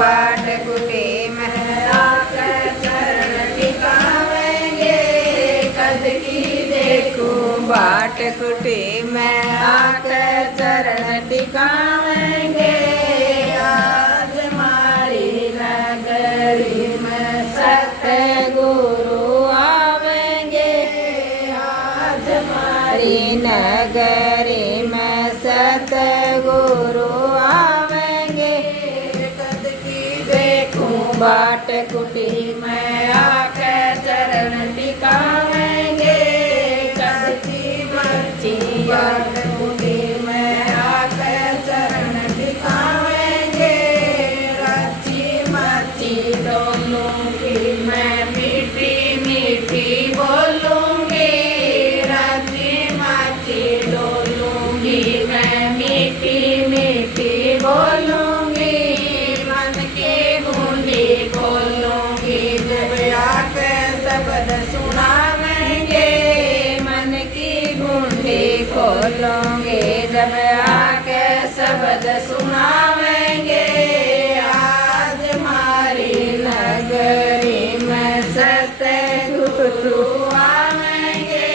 बाट कुटी में आकर चरण टिकावेंगे। कद की देखूं बाट कुटी में आकर चरण टिकावेंगे। आज हमारी नगरी में सतगुरु आवेंगे। आज हमारी नगरी में सतगुरु आवेंगे। कद की देखूं बाट कुटी में आकर चरण टिकावेंगे। कद की मर्जी बाट कुटी में आकर चरण टिकावेंगे। रची मची डोलूंगी मैं मीठी मीठी बोलूंगी। रची मची डोलूंगी मैं मीठी मीठी बोलूंगी। मन की बूंदी बोलूंगी जब आकर शब्द सुनावेंगे। मन की बूंदी खोलूंगी जब आकर शब्द सुनावेंगे। आज हमारी नगरी में सतगुरु आवेंगे।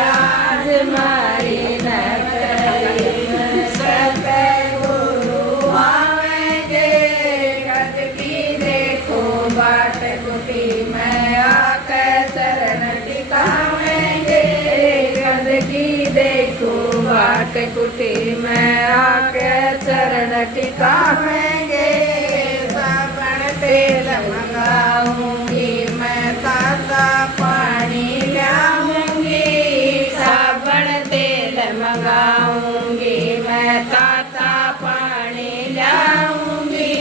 आज हमारी नगरी में सतगुरु आवेंगे। कद की देखो बाट कुटी में आकर चरण टिकावेंगे। कद की देखो बाट कुटी में आकर चरण टिकावेंगे। साबण तेल मंगाऊंगी मैं ताजा पानी लाऊंगी। साबण तेल मंगाऊंगी मैं ताजा पानी लाऊंगी।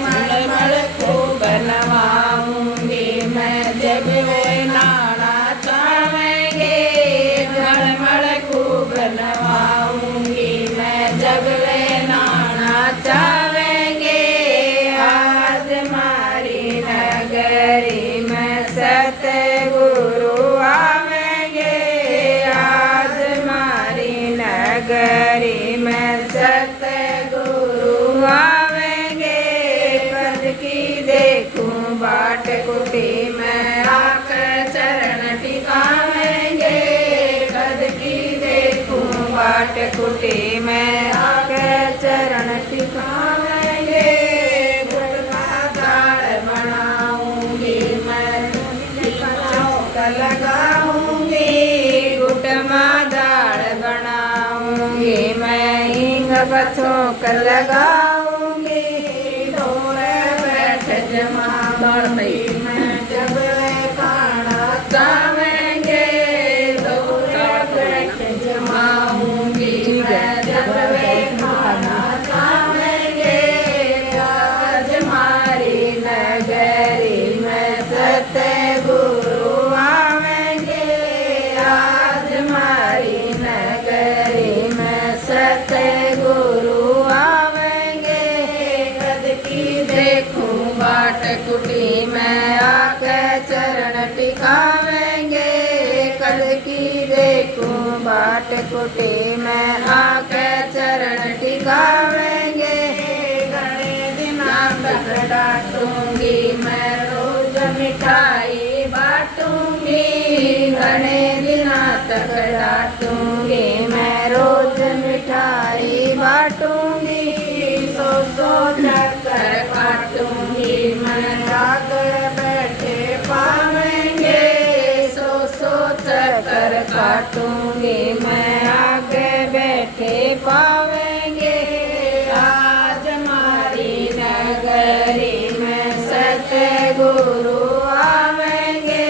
मलमल को बनवाऊंगी मैं जब वे नाना चाहेंगे। मलमल को बनवाऊंगी मैं जब वे नाना चाहेंगे। आज हमारी नगरी में सतगुरु आवेंगे। आज हमारी नगरी में सतगुरु आवेंगे। कद की देखूं बाट कुटी में आकर चरण टिकावेंगे। कद की देखूं बाट कुटी में आकर चरण टिकावेंगे। गुटका दाल बनाऊंगी मैं चौक लगाऊंगी। गुटमा दाल बनाऊंगी मैं हींग बचौक लगाऊंगी। डोरे बैठ जमाऊंगी मैं जब वे खाना चाहेंगे। डोरे बैठ जमाऊंगी मैं जब वे खाना चाहेंगे। आज हमारी नगरी में सतगुरु आवेंगे। आज हमारी नगरी में सतगुरु आवेंगे। कद की देखूं बाट कुटी में आकर चरण टिकावेंगे। कद की देखूं बाट कुटी में आकर चरण टिकावेंगे। घने दिना तक डांटूंगी मैं रोज मिठाई बांटूंगी। घने दिना तक डांटूंगी मैं रोज मिठाई बांटूंगी। सो चक्कर काटूंगी मैं आकर बैठे पावेंगे। सो चक्कर काटूंगी मैं आगे बैठे पावेंगे। आज हमारी नगरी में सतगुरु आवेंगे।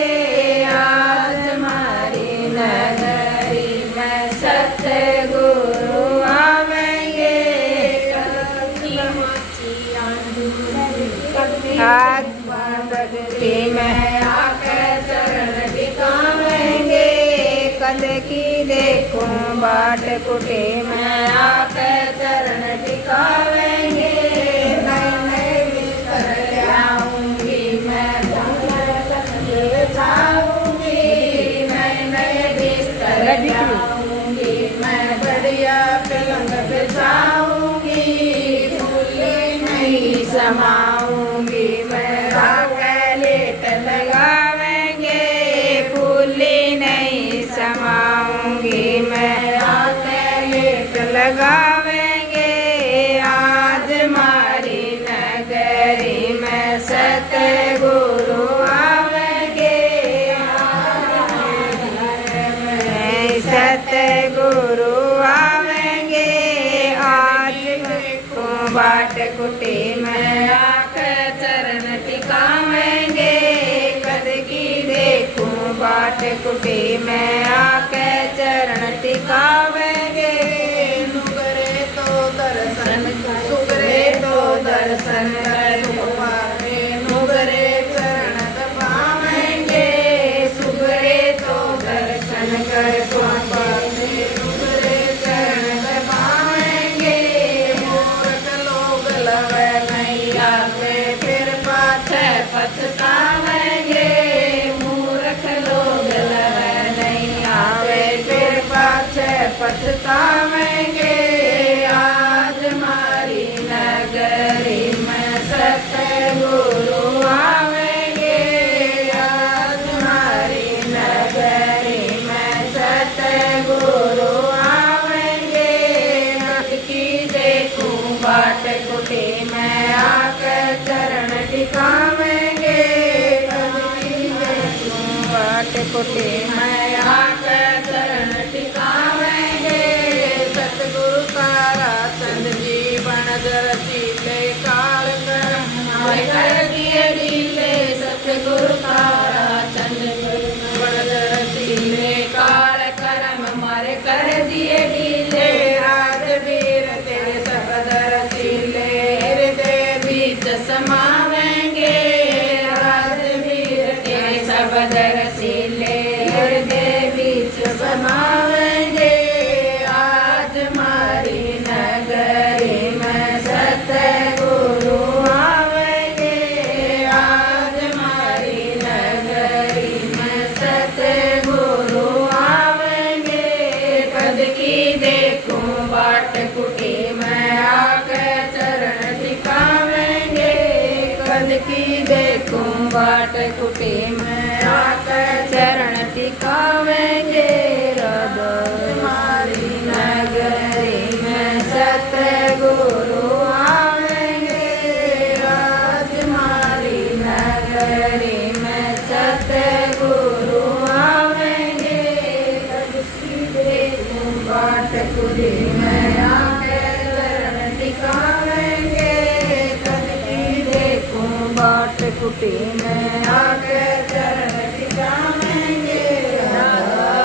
आज हमारी नगरी में सतगुरु आवेंगे। आज नगरी में आकर चरण टिकावेंगे। कद की देखूं बाट कुटी में आकर चरण टिकावेंगे। नए नए बिस्तर लाऊंगी मैं बिछाऊंगी। नए नए बिस्तर लाऊंगी मैं बढ़िया पलंग बिछाऊंगी। फूली नई समाऊंगी मैं आकर लेट लगावेंगे फूली नहीं समाऊंगी मैं आकर लेट लगावेंगे आज मारी नगरी में सतगुरु आवेंगे सतगुरु आवेंगे आज बाट कुटी में आकर चरण टिकावेंगे कद की देखूं बाट कुटी में आकर चरण टिकावेंगे नुगरे तो दर्शन सुगरे तो दर्शन कर सुपावे नुगरे चरण दबावेंगे सुगरे तो दर्शन कर सुपावे नुगरे चरण दबावेंगे मूर्ख लोग लवे नैया पे फिर पाछे पछतावेंगे मूर्ख लोग लवे नहीं आवे फिर पाछे पछतावेंगे आज मारी नगरी में सतगुरु आवेंगे आज मारी नगरी में सतगुरु आवेंगे कद की देखूं बाट कुटी में आकर चरण टिकावेंगे कद की देखूं बाट कुटी मैं आकर चरण टिकावेंगे सतगुरु तारा चंद जीवन रसीले काल कर हमारे कर दिए ढीले सतगुरु तारा चंद जीवन रसीले काल करम हमारे कर दिए ढीले राजवीर तेरे शब्द रसीले हृदय बीच समावेंगे राजवीर तेरे शब्द रसीले हृदय बीच समावेंगे आज मारी नगरी में सतगुरु आवेंगे आज मारी नगरी में सतगुरु आवेंगे कद की देखूं बाट कुटी में आकर चरण टिकावेंगे कद की देखूं बाट कुटी में आकर चरण टिकावेंगे हृदय मारी नगरी में सतगुरु आवेंगे आज मारी नगरी में सतगुरु आवेंगे कद की देखूं बाट कुटी में आकर चरण टिकावेंगे कद की देखूं बाट कुटी में आकर